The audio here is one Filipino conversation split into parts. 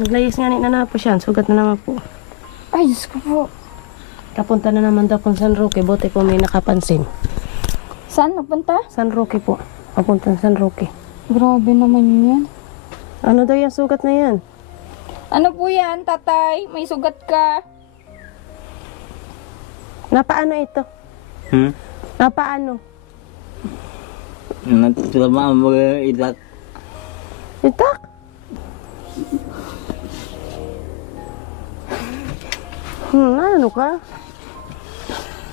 Naglayas nga na po siya. Sugat na naman po. Ay, Diyos ko po. Kapunta na naman daw kung San Roque. Buti po may nakapansin. Saan napunta? San Roque po. Papunta San Roque. Grabe naman yan. Ano daw yung sugat na yan? Ano po yan, tatay? May sugat ka. Napaano ito? Napaano? Nagtrabaho mo idak. Itak? Ano ka?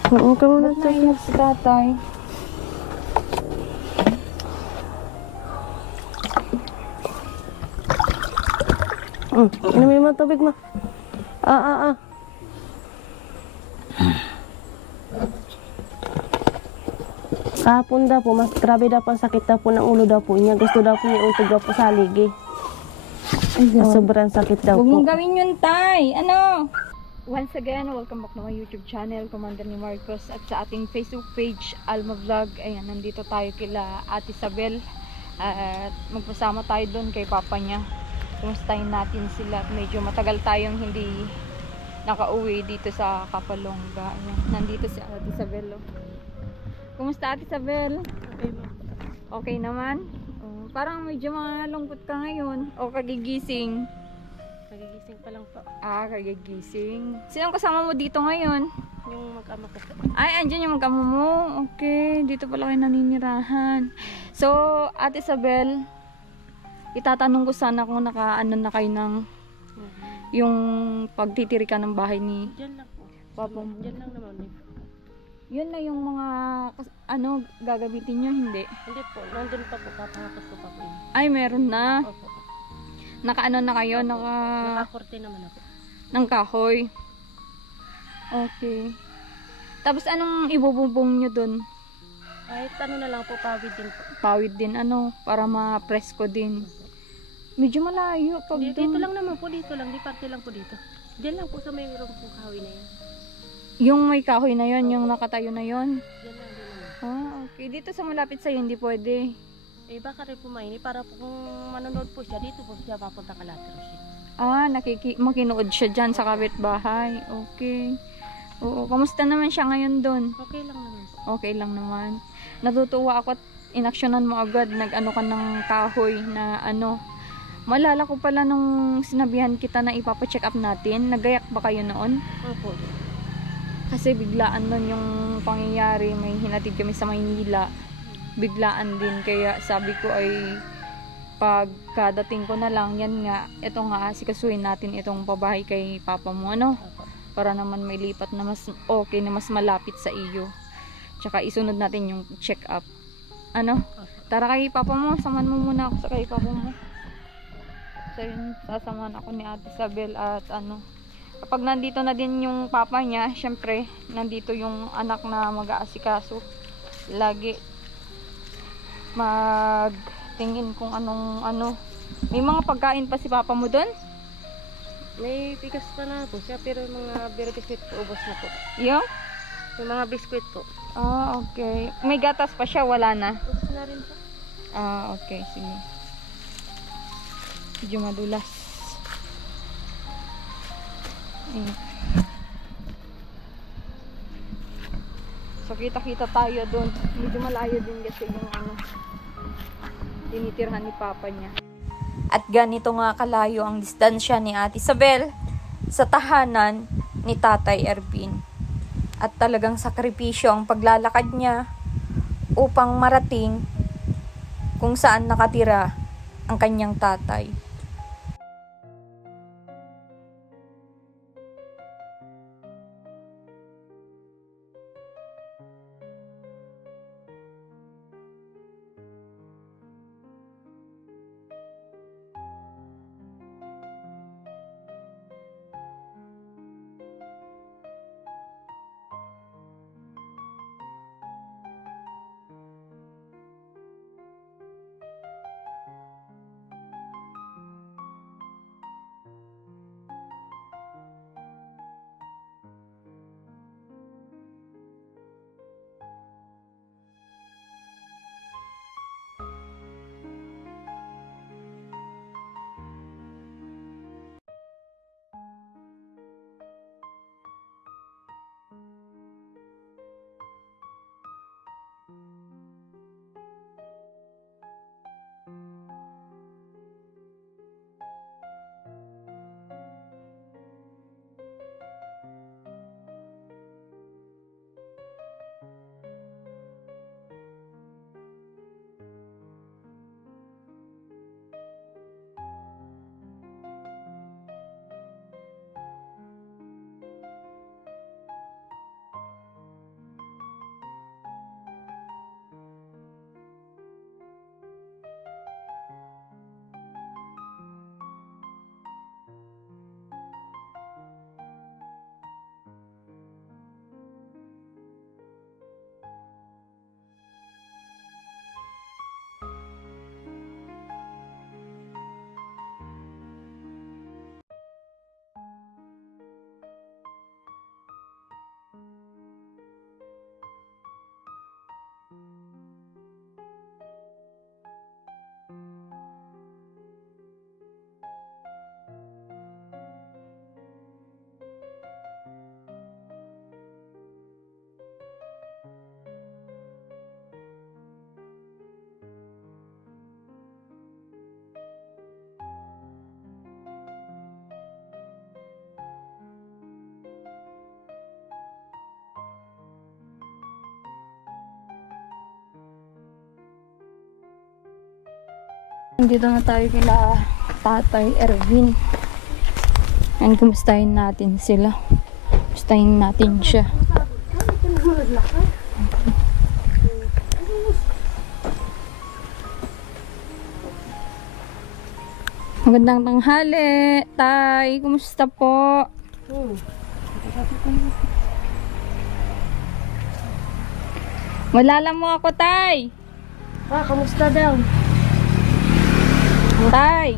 Ka muna Ba't naiyak si tatay? Inumin mo ang tubig mo. Kahapon daw po, mas grabe daw po ang sakit daw po ng ulo daw po niya. Gusto daw po niya utog daw po sa aligi. Sobrang sakit daw Huwag po. mong gawin yun, tay. Ano? Once again, welcome back to my YouTube channel, Commander ni Marcos. At sa ating Facebook page, Alma Vlog. Ayan, nandito tayo kila Ate Isabel. At magpasama tayo doon kay papa niya. Kumustahin natin sila. Medyo matagal tayong hindi nakauwi dito sa Kapalongga. Ayan, nandito si Ate Isabel. Oh. Kumusta, Ate Isabel? Okay, Okay naman? Oh, parang medyo malungkot ka ngayon. O kagigising? Nagigising pa lang po. Ah, kagigising. Sinong kasama mo dito ngayon? Yung mag-ama ko po. Ay, andyan yung mag-amo mo. Okay, dito pala kayo naninirahan. So, Ate Isabel, itatanong ko sana kung nakaano na kayo ng yung pagtitiri ka ng bahay ni Diyan lang po. Papa mo. Diyan lang naman. Yun na yung mga ano gagamitin nyo, hindi? Hindi po. Nandun pa po. Papahakot ko pa po yun. Ay, meron na. Opo. Nakaano na kayo? Nakakorte naman ako. Ng kahoy. Okay. Tapos anong ibububong nyo dun? Kahit ano na lang po, pawid din po. Pawid din ano, para ma-presko din. Medyo malayo pag Dito dun. lang naman po, dito lang. Di parte lang po dito. Diyan lang po sa may room po kahoy na yan. Yung may kahoy na yon, yung nakatayo na yon. Diyan lang din naman. Ah, okay. Dito sa malapit sa'yo, hindi pwede. Eh baka rin po mainit. Para po kung manonood po siya, dito po siya papunta ka Lateros. Ah, makinood siya dyan sa kapitbahay. Okay. Oo, kamusta naman siya ngayon doon? Okay lang naman. Okay lang naman. Natutuwa ako at inaksyonan mo agad. Nag-ano ka ng kahoy na ano. Malala ko pala nung sinabihan kita na ipapacheck up natin. Nagayak ba kayo noon? Opo. Kasi biglaan nun yung pangyayari. May hinatid kami sa Maynila. Biglaan din. Kaya sabi ko ay pagkadating ko na lang, yan nga, ito nga, asikasuhin natin itong pabahay kay papa mo, ano? Opo. Para naman may lipat na mas okay, na mas malapit sa iyo. Tsaka isunod natin yung check up. Ano? Tara kay papa mo, samahan mo muna ako sa kay papa mo. So yun, sasamahan ako ni Ate Isabel at ano, kapag nandito na din yung papa niya, syempre, nandito yung anak na mag-aasikaso. Lagi magtingin kung anong ano. May mga pagkain pa si papa mo doon? May bigas pa na po siya, pero yung mga beer biscuit po, ubos na po. Yung? Yung mga biscuit po. Ah, okay. May gatas pa siya, wala na. Ubos na rin po. Ah, okay, sige. Medyo madulas. Ayun. So, kita-kita tayo doon. Medyo malayo din kasi yung ano, tinitirhan ni papa niya. At ganito nga kalayo ang distansya ni Ate Isabel sa tahanan ni Tatay Ervin. At talagang sakripisyo ang paglalakad niya upang marating kung saan nakatira ang kanyang tatay. Nandito na tayo kila Tatay Erwin. And kumustahin natin sila. Kumustahin natin siya. Magandang tanghali, Tay. Kumusta po? Malala mo ako, Tay. Kamusta daw? Tay.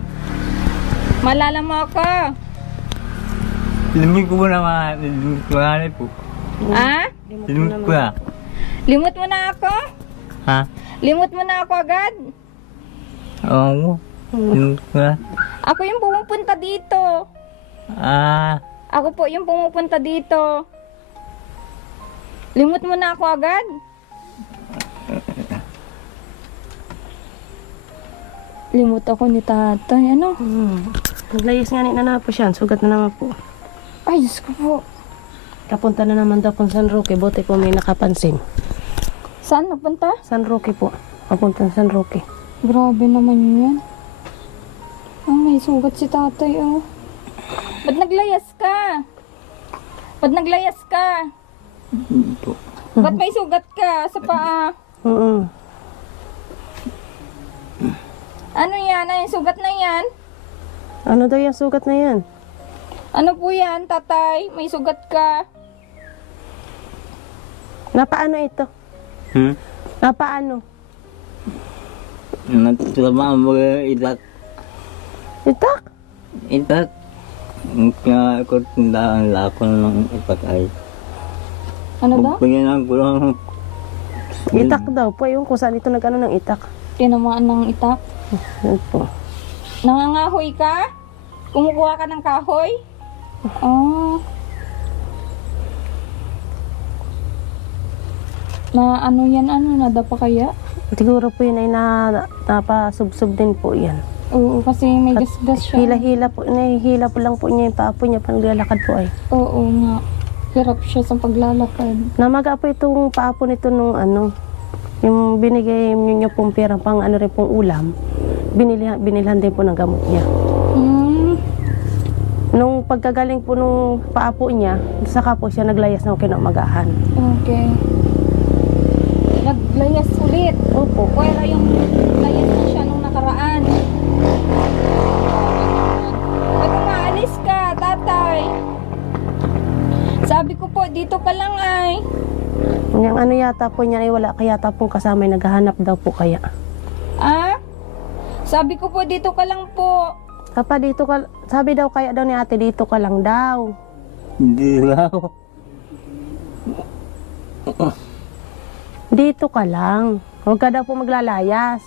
Malala mo ako. Limit ko na mga, limit ko po. Ha? Limit ko na. Limot mo na ako? Ha? Limot mo na ako agad? Oo. Limit ko na. Ako yung pumupunta dito. Ako po yung pumupunta dito. Limot mo na ako agad? Limot ako ni tatay. Ano? Naglayas nga ni na po siya. Sugat na naman po. Ay, Diyos ko po. Kapunta na naman daw kung San Roque. Buti po may nakapansin. Saan napunta? San Roque po. Papunta sa San Roque. Grabe naman yan. May sugat si tatay, oh. Ba't naglayas ka? Ba't naglayas ka? Po. Ba't may sugat ka sa paa? Ano yan? Ay, sugat na yan? Ano daw yung sugat na yan? Ano po yan, tatay? May sugat ka? Napaano ito? Napaano? Nagtama ang mga itak. Itak? Itak. Kaya ko tindaan lako ng itak ay. Ano daw? Pagpagyan ko lang. Itak daw po. Yung kung saan ito nag-ano ng itak. Tinamaan ng itak? Yan po. Nangangahoy ka? Kumukuha ka ng kahoy? Oh. Na ano yan, ano, nadapa kaya? Siguro po yun ay napasubsob din po yan. Oo, kasi may gasgas siya. Hila-hila po. Nahihila po lang po niya yung paa po niya. Paglalakad po ay. Oo nga. Hirap siya sa paglalakad. Namaga po itong paa po nito nung ano. Yung binigay niyo pong pera pang ano rin pong ulam. Binilhan din po ng gamot niya. Nung pagkagaling po nung paa po niya, saka po siya naglayas ng kinamagahan. Okay. Naglayas ulit. Opo. Pwera yung layas na siya nung nakaraan. Ba't umaalis ka, tatay? Sabi ko po, dito ka lang ay. Yung ano yata po niya ay wala kaya yata pong kasama ay naghahanap daw po kaya. Ah? Sabi ko po, dito ka lang po. Papa, dito ka, sabi daw kaya daw ni ate, dito ka lang daw. Hindi lang. Dito ka lang. Huwag ka daw po maglalayas.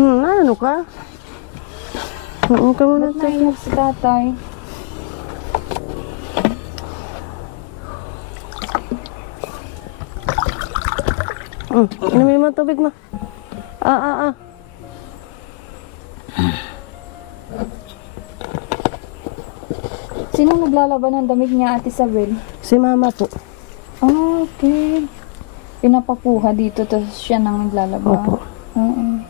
Ano ka? Ka muna Ba't naiyak si tatay? Inumin mo ang tubig mo. Sino naglalaban ng damit niya, Ate Isabel? Si mama po. Ah, okay. Pinapakuha dito, tapos siya nang naglalaba. Opo. Oo.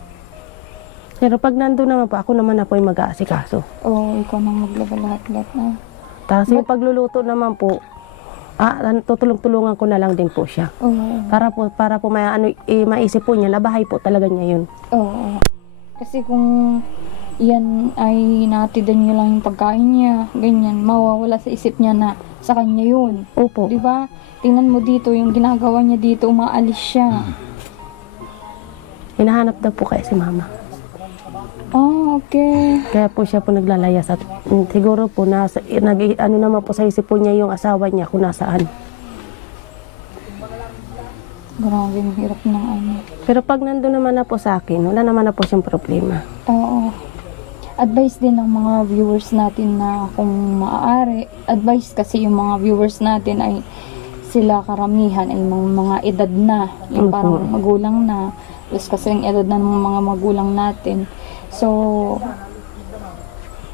Pero pag nandun naman po, ako naman na po yung mag-aasikaso. Oo, ikaw nang maglaba lahat-lahat na. Tapos yung pagluluto naman po, tutulong-tulungan ko na lang din po siya. Oo. Para po maisip po niya na bahay po talaga niya yun. Oo. Kasi kung yan ay natidan niyo lang yung pagkain niya, ganyan, mawawala sa isip niya na sa kanya yun. Opo. Di ba? Tingnan mo dito, yung ginagawa niya dito, umaalis siya. Hinahanap daw po kaya si mama. Ah, okay. Kaya po siya po naglalayas at siguro po ano naman po sa isip po niya yung asawa niya kung nasaan. Grabe, ang hirap ng ano. Pero pag nandun naman na po sa akin, wala naman na po siyang problema. Oo. Advice din ng mga viewers natin na kung maaari, advice kasi yung mga viewers natin ay sila karamihan ay mga edad na, yung parang magulang na, plus kasi yung edad na ng mga magulang natin. So,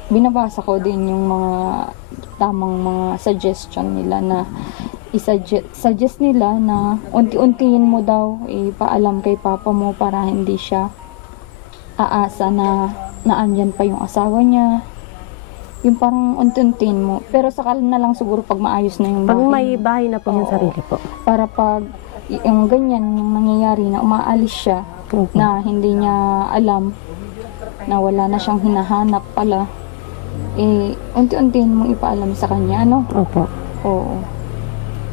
binabasa ko din yung mga tamang mga suggestion nila na suggest nila na unti-untiin mo daw ipaalam kay papa mo para hindi siya aasa na naandyan pa yung asawa niya. Yung parang unti-untiin mo. Pero sakal na lang siguro pag maayos na yung Pag bahay. may bahay na po yung Oo. sarili po. Para pag yung ganyan yung nangyayari na umaalis siya Opo. na hindi niya alam na wala na siyang hinahanap pala, unti-untiin mo ipaalam sa kanya, ano? Opo. Oo.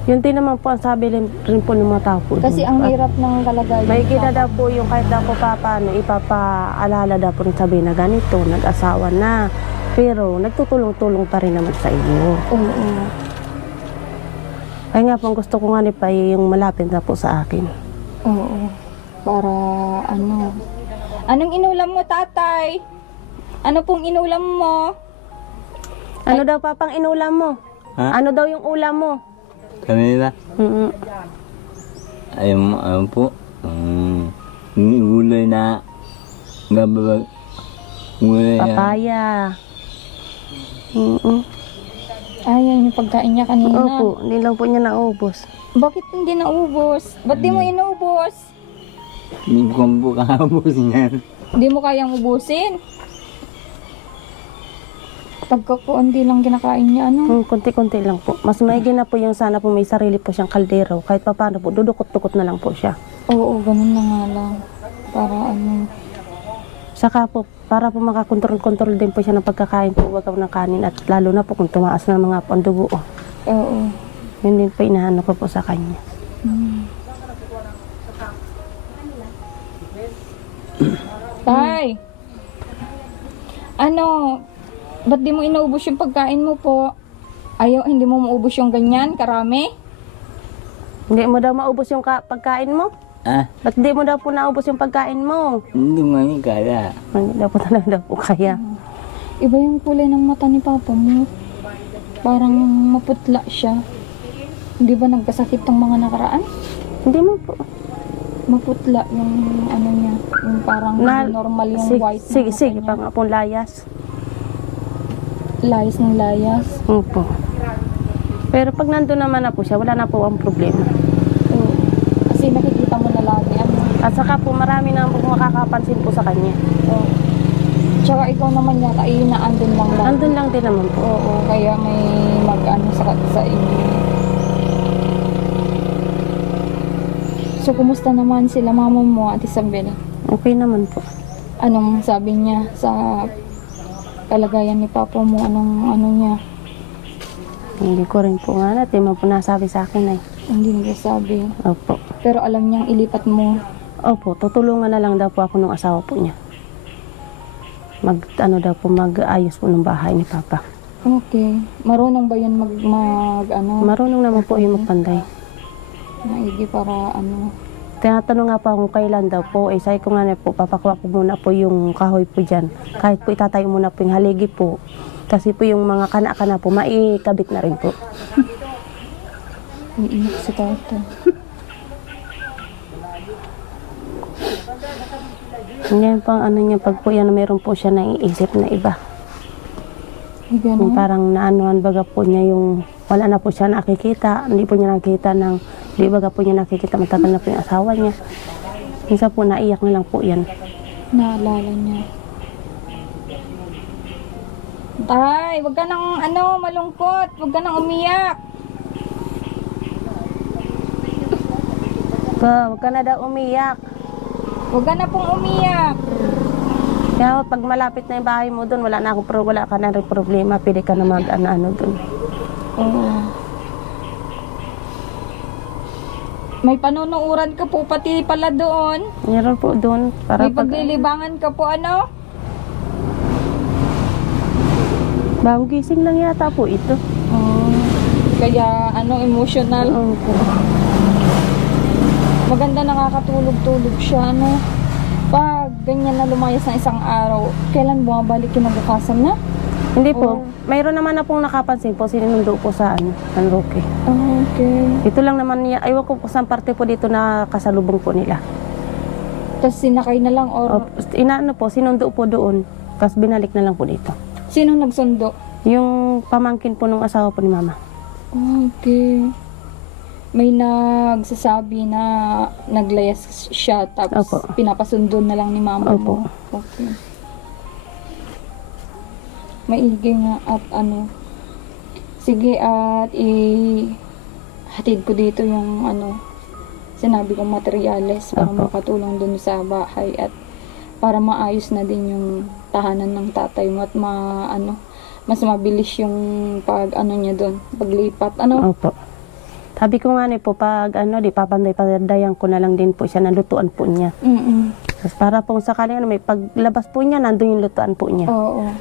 Yun din naman po ang sabi rin po ng mga tao po. Kasi dun. ang At hirap ng kalagayan. may kita daw po yung kahit daw po paano, ipapaalala daw po rin sabi na ganito, nag-asawa na. Pero nagtutulong-tulong pa rin naman sa iyo. Oo. Kaya nga po gusto ko nga ni pa yung malapit na po sa akin. Oo. Para ano. Anong inulam mo, tatay? Ano pong inulam mo? Ano daw papang inulam mo? Ha? Ano daw yung ulam mo? Kanina. Mm-mm. Ayun po. Gulay na gabag. Gulay na. Papaya. Mm-mm. Ayan yung pagkain niya kanina. Opo, hindi lang po niya naubos. Bakit hindi naubos? Ba't di mo inubos? Hindi ko po kakabos niyan. Hindi mo kayang ubusin? Pagkakundi lang kinakain niya, ano? Konti-konti lang po. Mas maigi na po yung sana po may sarili po siyang kaldero. Kahit pa paano po, dudukot-dukot na lang po siya. Oo, ganun na nga lang. Para ano. Saka po, para po makakontrol-kontrol din po siya ng pagkakain po, wag ng kanin. At lalo na po kung tumaas na mga pandugo. Oo. Yun din po inaano ko po sa kanya. Tay! Ano? Ba't di mo inaubos yung pagkain mo po? Ayaw, hindi mo maubos yung ganyan, karami? Hindi mo daw maubos yung pagkain mo? Ah, Ba't di mo daw po naubos yung pagkain mo? hindi man yung kaya. Hindi daw po talaga daw po kaya. Iba yung kulay ng mata ni papa mo. Parang maputla siya. Hindi ba nagkasakit ng mga nakaraan? Hindi mo po. Maputla yung ano niya. Yung parang hindi normal yung white. Sige, na sige, mata pa niya. nga pong layas. Layas ng layas. Opo. Pero pag nandun naman na po siya, wala na po ang problema. Oo. Kasi nakikita mo na lagi. Ano? At saka po marami na po makakapansin po sa kanya. Oo. Tsaka ikaw naman yata ay naandun lang lang. Andun lang din naman po. Oo, kaya may mag-ano sa inyo. So, kumusta naman sila mama mo at Isabel? Okay naman po. Anong sabi niya sa kalagayan ni papa mo? Anong ano niya? Hindi ko rin po nga natin mo po nasabi sa akin eh. Hindi nagsasabi. Opo. Pero alam niyang ilipat mo. Opo, tutulungan na lang daw po ako ng asawa po niya. Mag-ayos po ng bahay ni Papa. Okay. Marunong ba yun ano? Marunong naman po yung magpanday. Maigi para ano? Tinatanong nga po kung kailan daw po. Eh, sabi ko nga na po, papakuha ko muna po yung kahoy po dyan. Kahit po itatayo muna po yung haligi po. Kasi po yung mga kana-kana po, maikabit na rin po. Iiyak si tata. Ngayon po, ano niya, pag po yan, meron po siya naiisip na iba. Ay, Yung ganun. parang naanuhan baga po niya yung, wala na po siya nakikita, hindi po niya nakikita ng, hindi baga po niya nakikita, matagal na po yung asawa niya. Minsan po, naiyak na lang po yan. Naalala niya. Tay, wag ka nang malungkot. Wag ka nang umiyak. Pa, huwag ka na daw umiyak. Wag ka na pong umiyak. Kaya pag malapit na yung bahay mo doon, wala ka na rin problema, pwede ka na mag-ano doon. Oo. May panunuuran ka po pati pala doon. Meron po doon. Para May paglilibangan ka po bagong gising lang yata po ito. Kaya emotional. Oo po. Maganda nakakatulog-tulog siya Pag ganyan na lumayas ng isang araw, kailan bumabalik kinabukasan na? Hindi po. Oo. Mayroon naman na pong nakapansin po, sinundo po sa San Roque. Okay. Ito lang naman niya, aywan ko po saan parte po dito na kasalubong po nila. Tapos sinakay na lang O, or... inaano po, sinundo po doon. Tapos binalik na lang po dito. Sino nagsundo? Yung pamangkin po nung asawa po ni mama. Okay. May nagsasabi na naglayas siya tapos Opo. pinapasundo na lang ni mama mo. Opo. Okay. Maigi nga at ano. Sige at hatid ko dito yung sinabi kong materyales para Opo. makatulong dun sa bahay at para maayos na din yung tahanan ng tatay mo at mas mabilis yung niya doon, paglipat, Opo. Sabi ko nga po, pag di papanday-pandayan ko na lang din po siya ng lutuan po niya. Tapos para pong sakaling may paglabas po niya, nandun yung lutuan po niya. Oo.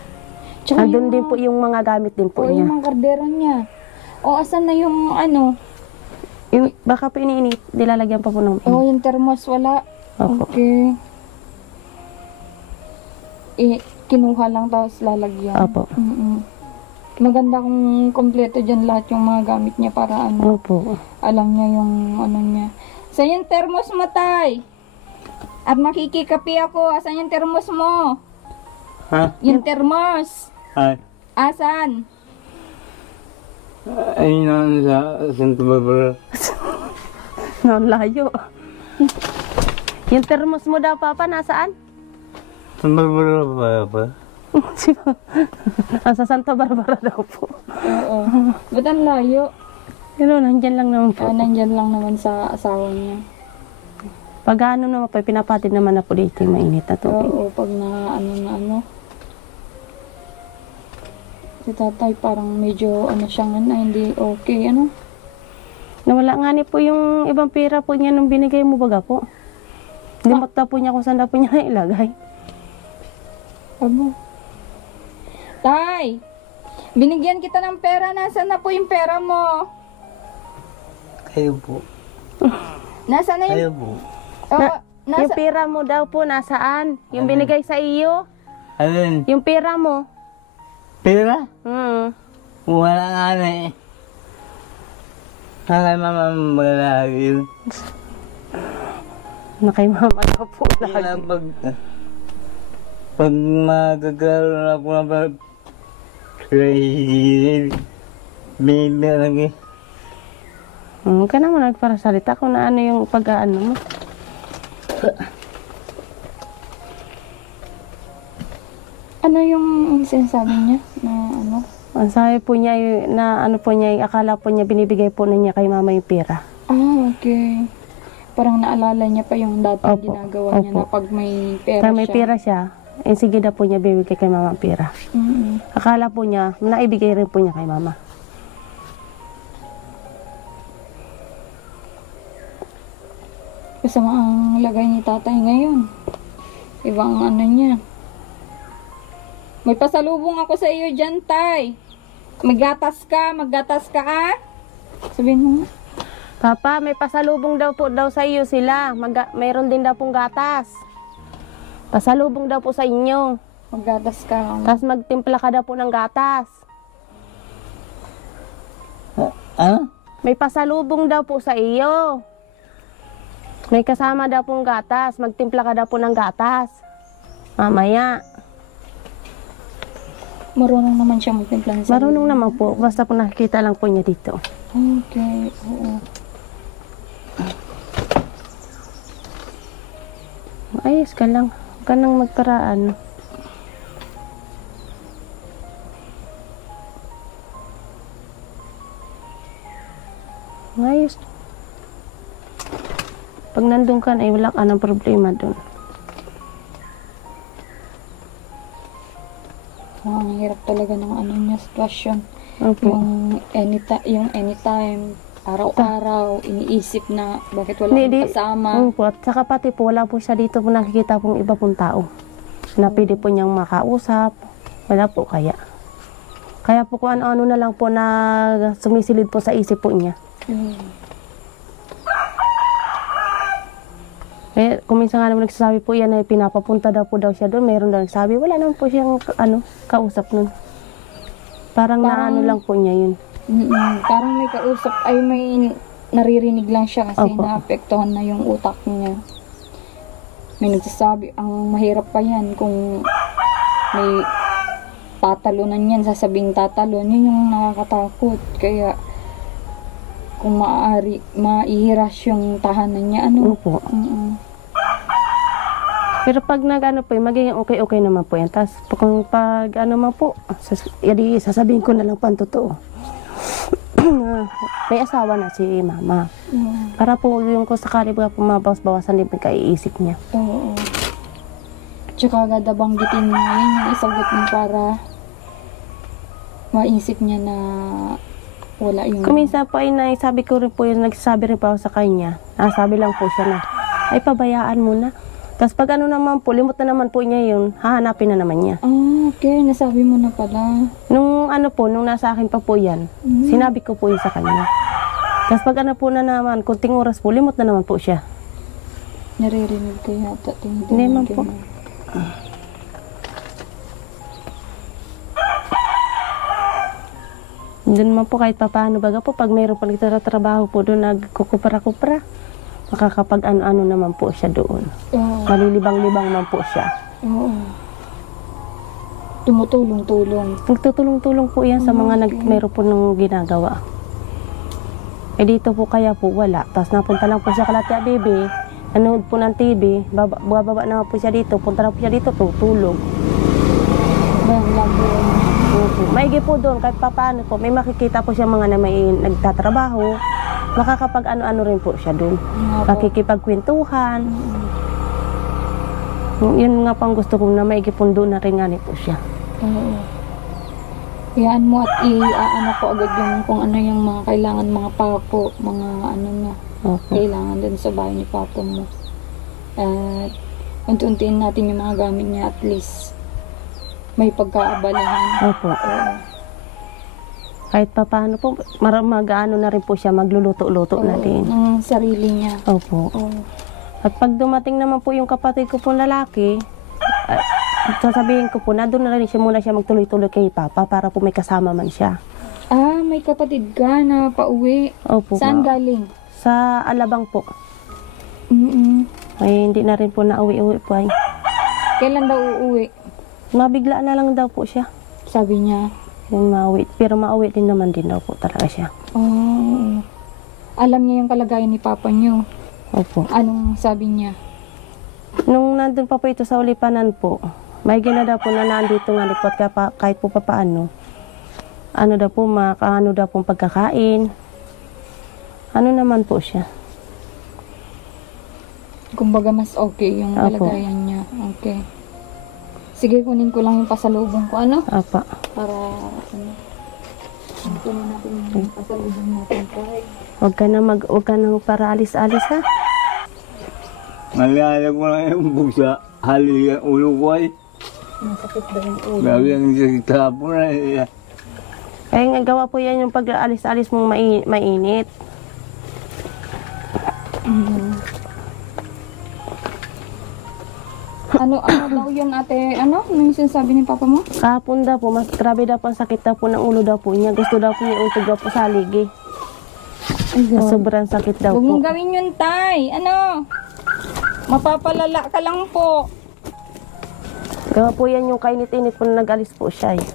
Tsaka Nandun din po yung mga gamit din po niya. yung mga kardero niya. O, asan na yung Yung, baka po iniinit, nilalagyan pa po ng... yung termos, wala. Opo. Okay. Kinuha lang tapos lalagyan. Opo. Maganda kung kompleto dyan lahat yung mga gamit niya para Opo. alam niya yung niya. Saan yung termos mo, Tay? At makikikapi ako. Asan yung termos mo? Ha? Yung termos. Ay. Asan? Ay, sa Santa Barbara. No, layo. Yung termos mo daw, Papa, nasaan? Santa Barbara pa. Sa Santa Barbara daw po. Oo. Ba't ang layo? Pero nandyan lang naman po. Nandyan lang naman sa asawa niya. Pag naman po, pinapatid naman na po dito yung mainit na tubig. Oo, pag na si tatay parang medyo siya nga na hindi okay, Nawala nga po yung ibang pera po niya nung binigay mo baga po. Limot na po niya kung saan na po niya ilagay. Tay, binigyan kita ng pera. Nasaan na po yung pera mo? Kayo po. Nasaan na Kayo yung... po. Yung pera mo daw po, nasaan? Yung binigay sa iyo? Alin? Yung pera mo? Pera? Wala nga na eh. Kaya mama magalagi yun. Na kay mama daw po Kaya lagi. pag magkakaroon ako ng may lagi. Ka naman nagparasalita kung na yung pag-aano mo. Ano yung sinasabi niya na Ang sabi po niya, akala po niya binibigay po na niya kay mama yung pera. Okay. Parang naalala niya pa yung dati Opo. ginagawa niya Opo. na pag may pera Kaya may siya. pera siya, sige na po niya bibigay kay mama ang pera. Akala po niya, naibigay rin po niya kay mama. Kasama ang lagay ni tatay ngayon. Ibang niya. May pasalubong ako sa iyo dyan, Tay. Maggatas ka, ah? Sabihin mo nga. Papa, may pasalubong daw po sa iyo sila. Mayroon din daw pong gatas. Pasalubong daw po sa inyo. Maggatas ka. Tapos magtimpla ka daw po ng gatas. Ano? May pasalubong daw po sa iyo. May kasama daw pong gatas. Magtimpla ka daw po ng gatas. Mamaya. Marunong naman siya magtimpla ng sarili. Marunong naman po. Basta po nakikita lang po niya dito. Okay, oo. Ayos ka lang. Huwag ka nang magparaan. Ayos. Pag nandun ka na, wala ka ng problema dun. Ang hirap talaga ng niya, sitwasyon. Opo. Yung anytime, araw-araw, iniisip na bakit wala Hindi, akong kasama. Opo. At saka pati po, wala po siya dito po nakikita pong iba pong tao. Na pwede po niyang makausap. Wala po kaya. Kaya po kung ano-ano na lang po na sumisilid po sa isip po niya. Eh, kung minsan nga naman nagsasabi po yan na pinapapunta daw po siya doon, mayroon daw nagsabi, wala naman po siyang kausap nun. Parang naano lang po niya yun. Parang may kausap, ay may naririnig lang siya kasi Opo. naapektuhan na yung utak niya. May nagsasabi, ang mahirap pa yan kung may tatalunan yan, sasabing tatalon, yun yung nakakatakot. Kaya, kung maaari, maihiras yung tahanan niya, ano? Opo. Mm-mm. Pero pag nag-ano po, magiging okay naman po yan. Tapos kung pag ano man po, sasabihin ko na lang po ang totoo. May asawa na si mama. Mm. Para po yung kung sakali ba pumabawas-bawasan din yung kaiisip niya. Oo. Tsaka agad banggitin mo yun yung isagot mo para maisip niya na wala yung... Kung minsan po ay sabi ko rin po yung nagsasabi rin po ako sa kanya. Sabi lang po siya na, ay pabayaan mo na. Tapos pag ano naman po, limot na naman po niya yun, hahanapin na naman niya. Ah, okay. Nasabi mo na pala. Nung ano po, nung nasa akin pa po yan, sinabi ko po yun sa kanya. Tapos pag ano po na naman, kunting oras po, limot na naman po siya. Naririnig ko yata. Hindi man po. Doon naman po kahit papaano baga po, pag mayroon pa nagtatrabaho po doon, nagkukupra-kupra, makakapag ano-ano naman po siya doon. Oo. Malilibang-libang man po siya. Oo. Tumutulong-tulong. Nagtutulong-tulong po yan sa mga mayroon po nang ginagawa. Eh dito po kaya po wala. Tapos napunta lang po siya Kalatya Bibi, nanood po ng TV, bababa naman po siya dito, punta lang po siya dito, tutulog. Bang labo. Maigi po doon, kahit papaano po, may makikita po siya mga na may nagtatrabaho, makakapag ano-ano rin po siya doon. Makikipagkwentuhan. Yun nga pang gusto ko na maigi po doon na rin nga po siya. Oo. Hayaan mo at i-ano ko agad yung kung ano yung mga kailangan, mga pako, mga ano na Opo. kailangan din sa bahay ni papa mo. At unti-untiin natin yung mga gamit niya at least may pagkaabalahan. Opo. Oo. Kahit papaano po, mag-ano na rin po siya, magluluto-luto na din. Ng sarili niya. Opo. Oo. At pag dumating naman po yung kapatid ko po lalaki, sasabihin ko po na doon na rin siya muna siya magtuloy-tuloy kay Papa para po may kasama man siya. Ah, may kapatid ka na pauwi. Opo. Saan galing? Sa Alabang po. Mm-mm. Ay, hindi na rin po nauwi-uwi po ay. Kailan daw uuwi? Mabigla na lang daw po siya. Sabi niya. Yung mauwi. Pero mauwi din naman din daw po talaga siya. Oh. Alam niya yung kalagayan ni Papa niyo. Opo. Anong sabi niya? Nung nandun pa po ito sa Ulipanan po, may gina daw po na nandito nga lipot kahit po papaano. Ano daw po, ano daw pong pagkakain. Ano naman po siya. Kumbaga mas okay yung Apo. kalagayan niya. Okay. Sige, kunin ko lang yung pasalubong ko, ano? Apa. Para, ano? Kunin natin yung pasalubong natin. Huwag ka na para alis-alis ha. Nalala ko na yung bugsa. Hali yung ulo ko ay. Masakit ba yung ulo? Grabe ang sakit hapon na. Kaya nga gawa po yan yung pag-alis-alis mong mainit. Ano daw yun ate? Ano yung sinasabi ni Papa mo? Kahapon daw po, mas grabe daw po ang sakit daw po ng ulo daw po niya. Gusto daw po niya utog daw po sa aligi. Sobrang sakit daw Huwag po. mong gawin yun, tay. Ano? Mapapalala ka lang po. Gawa po yan yung kainit-init po na nag-alis po siya eh.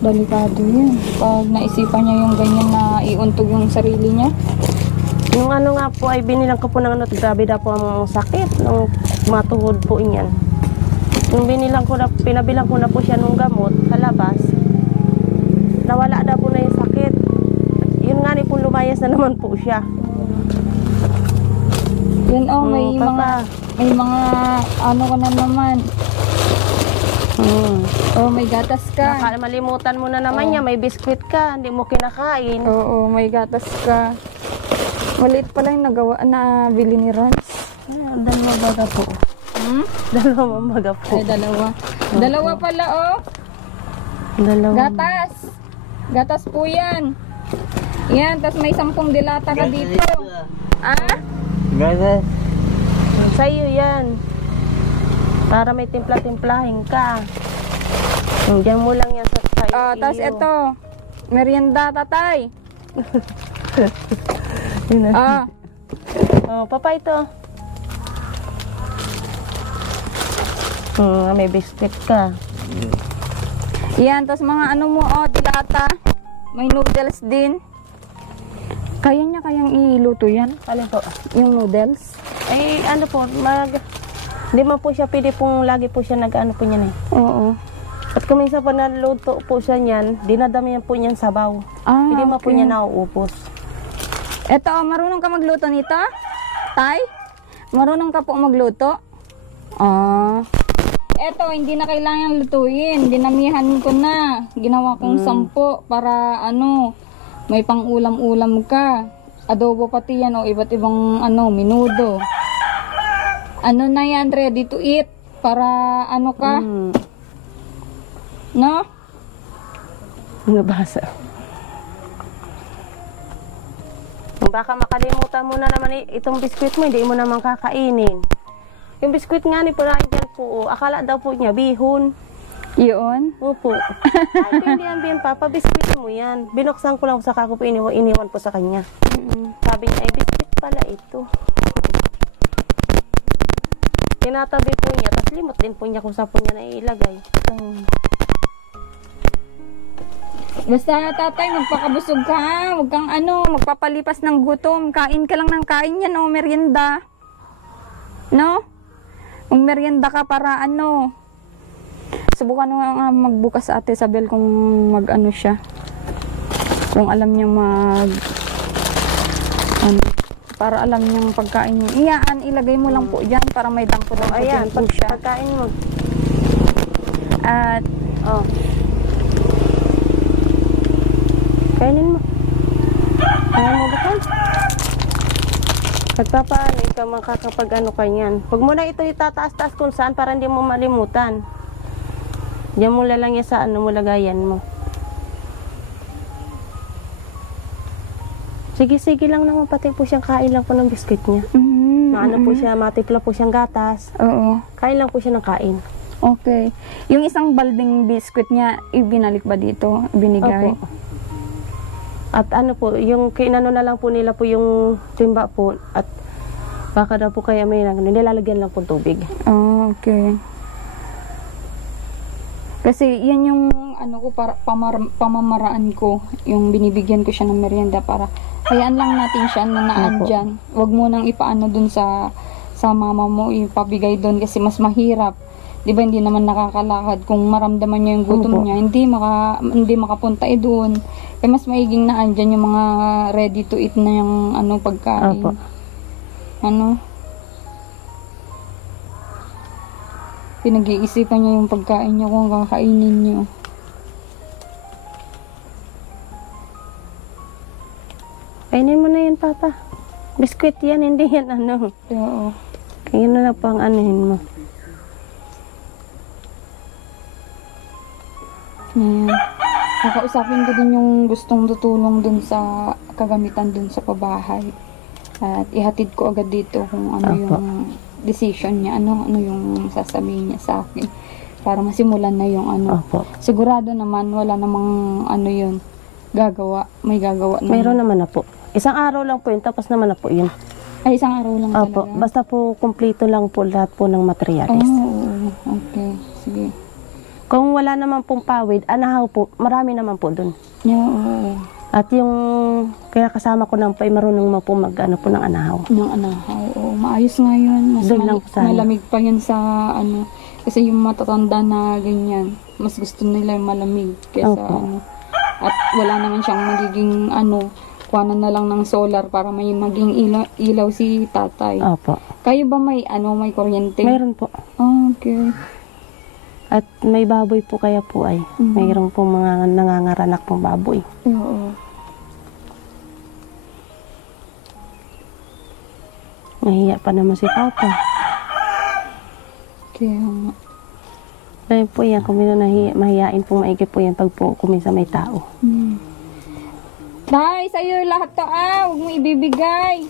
Delikado yan. Pag naisipan niya yung ganyan na iuntog yung sarili niya. Yung ano nga po ay binilang ko po ng ano, grabe daw po ang sakit ng matuhod po niyan. Yung pinabilang ko na po siya nung gamot sa labas, nawala daw po na yung sakit. Yun nga ni po lumayas na naman po siya. Yan may Papa. mga ano ka na naman. Oh, may gatas ka. Malimutan mo na naman niya, may biskwit ka, hindi mo kinakain. Oo, may gatas ka. Maliit pala yung nabili ni Rans. Dalawa baga po. Dalawa baga po. Ay, dalawa. Dalawa pala, oh. Dalawa. Gatas. Gatas po yan. Yan, tas may 10 dilata ka dito. Ah? Gatas. Sa'yo yan. Para may timpla-timplahin ka. Diyan mo lang yan sa sa'yo. Tas ito. Merienda, tatay. Oh, papa ito. May biscuit ka. Yan, tapos mga ano mo, dilata. May noodles din. Kaya niya kayang iluto yan? Alin po? Yung noodles? Eh, ano po, hindi man po siya pwede pong lagi po siya nag-ano po niyan eh. Oo. At kung minsan po naluto po siya niyan, dinadamihan po niyan sabaw. Hindi man po niya nauupos. Eto, marunong ka magluto nito? Tay? Marunong ka po magluto? Eto, hindi na kailangan lutuin. Dinamihan ko na. Ginawa kong 10 para may pang-ulam-ulam ka. Adobo pati yan o iba't ibang menudo. Ano na yan, ready to eat. Para ka? No? Nabasa. Baka makalimutan mo na naman itong biskwit mo, hindi mo naman kakainin. Yung biskwit nga ni po na dyan po, akala daw po niya bihon. Yun? Opo. Ay, hindi yan bihon, papa, biskwit mo yan. Binuksan ko lang sa kako po, iniwan po sa kanya. Sabi niya, ay biskwit pala ito. Tinatabi po niya, tapos limot din po niya kung saan po niya nailagay. Basta tatay, magpakabusog ka ha. Huwag kang magpapalipas ng gutom. Kain ka lang ng kain yan merienda. No? Magmerienda ka para Subukan mo nga magbukas sa Ate Isabel kung siya. Kung alam niya para alam niyang pagkain niya. Iyaan, ilagay mo lang po dyan para may dangko daw. Ayan, po siya. pagkain mo. At, kainin mo. Kaya mo ba ito? Pagpapaano, ikaw makakapag ka niyan. Huwag mo na ito itataas-taas kung saan para hindi mo malimutan. Diyan mo lang yan sa mo lagayan mo. Sige lang naman, pati po siyang kain lang po ng biscuit niya. Po siya, matipla po siyang gatas. Oo. Kain lang po siya ng kain. Okay. Yung isang balding biscuit niya, ibinalik ba dito? Binigay? Opo. At po, yung kinano na lang po nila po yung timba po. At baka daw po kaya may nilalagyan lang po tubig. Oh, okay. Kasi yan yung para pamamaraan ko, yung binibigyan ko siya ng merienda para hayaan lang natin siya na naandyan. Huwag mo nang ipaano dun sa mama mo, ipabigay dun kasi mas mahirap. Di ba hindi naman nakakalakad kung maramdaman niya yung gutom niya, hindi makapunta doon. Kaya mas maiging naandyan yung mga ready to eat na yung pagkain. Opo. Pinag-iisipan niya yung pagkain niya kung kakainin niyo. Kainin mo na yan, papa. Biskuit yan, hindi yan Oo. Kaya na lang po ang anuhin mo. Yan. Kakausapin ko din yung gustong tutulong dun sa kagamitan dun sa pabahay. At ihatid ko agad dito kung yung decision niya, ano yung sasabihin niya sa akin. Para masimulan na yung Opo. Sigurado naman, wala namang yun. May gagawa naman. Mayroon naman na po. Isang araw lang po yun, tapos naman na po yun. Ay, isang araw lang Opo. talaga? Basta po, kumpleto lang po lahat po ng materialis. Okay. Sige. Kung wala naman pong pawid, anahaw po, marami naman po dun. Oo. At yung, kaya kasama ko nang po, ay marunong mo po po ng anahaw. Ng anahaw. Oo, maayos nga yun. Mas Doon lang sana. malamig pa yun sa kasi yung matatanda na ganyan, mas gusto nila yung malamig kaysa At wala naman siyang magiging kuhanan na lang ng solar para may maging ilaw si tatay. Opo. Kayo ba may may kuryente? Meron po. Okay. At may baboy po kaya po ay. Mayroon po mga nangangaranak pong baboy. Oo. Nahiya pa naman si Papa. Kaya nga. Kaya po yan, kung mahiyain po maigi po yan pag po kuminsan may tao. Tay, sa'yo lahat to huwag mo ibibigay.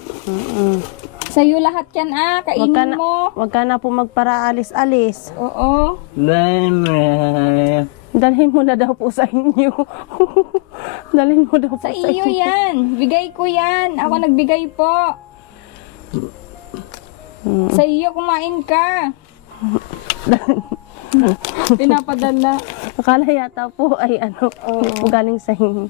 Sa'yo lahat yan kainin mo. Huwag ka na po magparaalis-alis. Oo. Dalhin mo na daw po sa inyo. Dalhin mo daw po Sa sa iyo inyo. yan. Bigay ko yan. Ako nagbigay po. Sa iyo, kumain ka. Pinapadala. Akala yata po ay ano, Oo. hindi po galing sa hingi.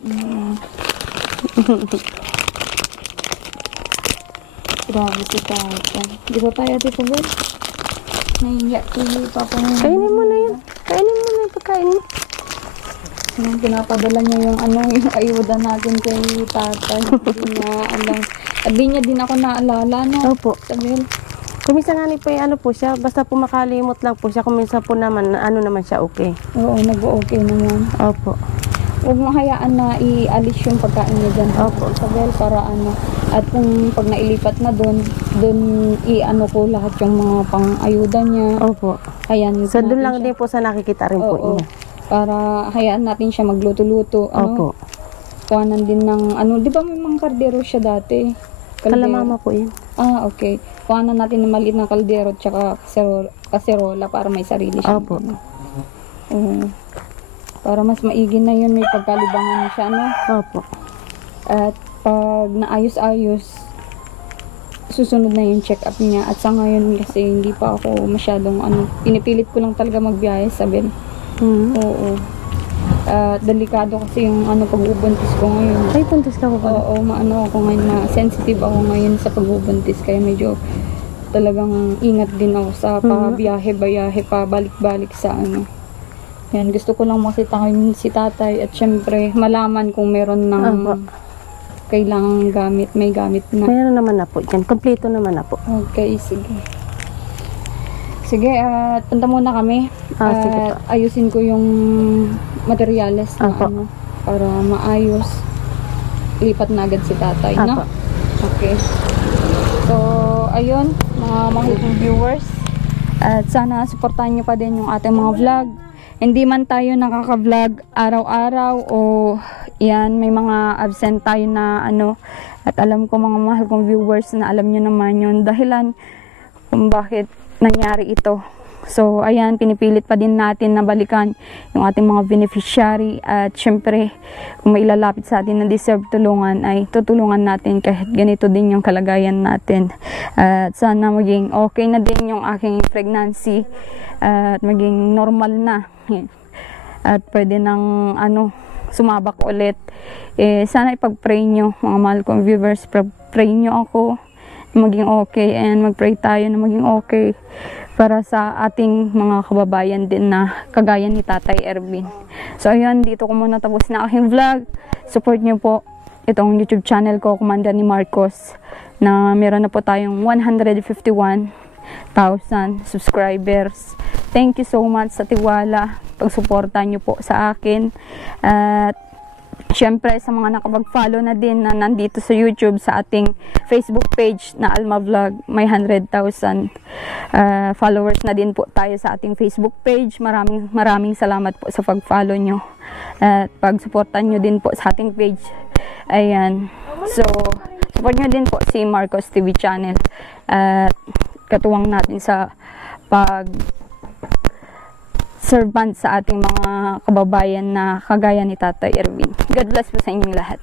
Grabe si Tata. Di ba tayo, Tito Bel? Nahiya tuloy pa po. Kainin mo na yun. Kainin mo na yung pagkain mo. Nung pinapadala niya yung ano, yung ayuda natin kay Tata. Hindi niya alam. Sabi niya din ako naalala, no? Opo. Sabel. Kuminsan nga po ano po siya, basta po makalimot lang po siya, kuminsan po naman, ano naman siya okay. Oo, nag-okay naman. Opo. Huwag mo hayaan na ialis yung pagkain niya dyan. Opo. Sabel, para ano. At kung pag nailipat na doon i-ano ko lahat yung mga pang-ayuda niya. Opo. Ayan. So doon natin lang siya. din po sa nakikita rin po Oo. niya. Para hayaan natin siya magluto-luto. Opo. Kuhanan din ng ano. Di ba may mga kaldero siya dati? Kalamama po yun. Ah, okay. Kuhanan natin ng maliit na kaldero at saka kaserola para may sarili siya. Opo. Oo. Para mas maigi na yun, may pagkalibangan siya, no? Opo. At pag naayos-ayos, susunod na yung check-up niya. At sa ngayon kasi hindi pa ako masyadong ano, pinipilit ko lang talaga magbiyahe, Sabel. Hmm. Oo. Delikado kasi yung ano, pag-ubuntis ko ngayon. Ay, puntis ka po pala. Oo, maano ako ngayon, sensitive ako ngayon sa pag-ubuntis. Kaya medyo talagang ingat din ako sa pabiyahe-bayahe, pabalik-balik sa ano. Yan, gusto ko lang makita ngayon si tatay at syempre malaman kung meron ng Opo. kailangang gamit, may gamit na. Mayroon naman na po yan. Kompleto naman na po. Okay, sige. Sige, at punta muna kami. Sige po. At ayusin ko yung materyales na Opo. ano, para maayos. Lipat na agad si tatay, Opo. no? Okay. So, ayun, mga mahal viewers. At sana supportahan nyo pa din yung ating mga vlog. Hindi man tayo nakaka-vlog araw-araw o yan, may mga absent tayo na ano. At alam ko mga mahal kong viewers na alam nyo naman yung dahilan kung bakit nangyari ito. So, ayan, pinipilit pa din natin na balikan yung ating mga beneficiary. At syempre, kung may ilalapit sa atin na deserve tulungan, ay tutulungan natin kahit ganito din yung kalagayan natin. At sana maging okay na din yung aking pregnancy at maging normal na. At pwede nang ano, sumabak ulit. Sana ipag-pray nyo, mga mahal kong viewers, pray nyo ako maging okay and mag-pray tayo na maging okay para sa ating mga kababayan din na kagaya ni Tatay Erwin. So ayun, dito ko muna tapos na aking vlog. Support nyo po itong YouTube channel ko, Commander ni Marcos, na meron na po tayong 151,000 subscribers. Thank you so much sa tiwala, pagsuporta nyo po sa akin. At syempre sa mga nakapag-follow na din na nandito sa YouTube, sa ating Facebook page na Alma Vlog, may 100,000 followers na din po tayo sa ating Facebook page. Maraming salamat po sa pag-follow nyo at pag-supportan nyo din po sa ating page. Ayan. So, support nyo din po si Marcos TV channel at katuwang natin sa servant sa ating mga kababayan na kagaya ni Tatay Erwin. God bless po sa inyong lahat.